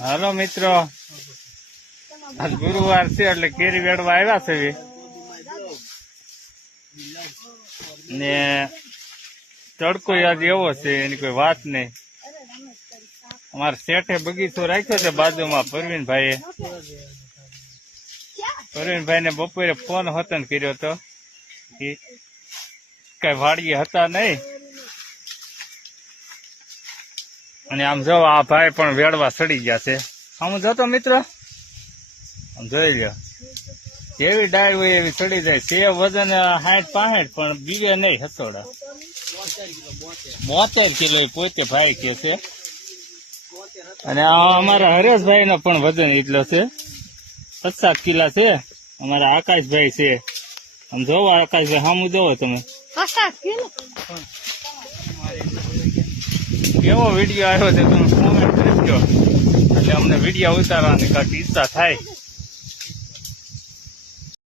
હાલો મિત્રો, આજ ગુરુવાર છે એટલે કેરી વેડવા આવ્યા છે ને તડકો યાદ એવો છે એની કોઈ વાત નહીં. અમારે શેઠે બગીચો રાખ્યો છે બાજુમાં પરવીનભાઈ ને બપોરે ફોન હતન કર્યો હતો, કઈ વાડીએ હતા નહીં. અને આમ જો આ ભાઈ પણ વેડવા સડી ગયા છે. આમ જતો મિત્ર આમ જોઈ લ્યો, જેવી ડાય હોય એવી સડી જાય છે. વજન 60-65 પણ બીવે નહીં હસોડા. 72 કિલો પોતે ભાઈ કે છે. અને અમારા હરેશભાઈ નો પણ વજન એટલો છે, 50 કિલા છે. અમારા આકાશભાઈ છે. આમ જોવો આકાશભાઈ, સામું જોવો તમે. કેવો વિડીયો આવ્યો છે તમે કોમેન્ટ કરજો, એટલે અમને વિડીયો ઉતારવાની કાંઈક ઈચ્છા થાય.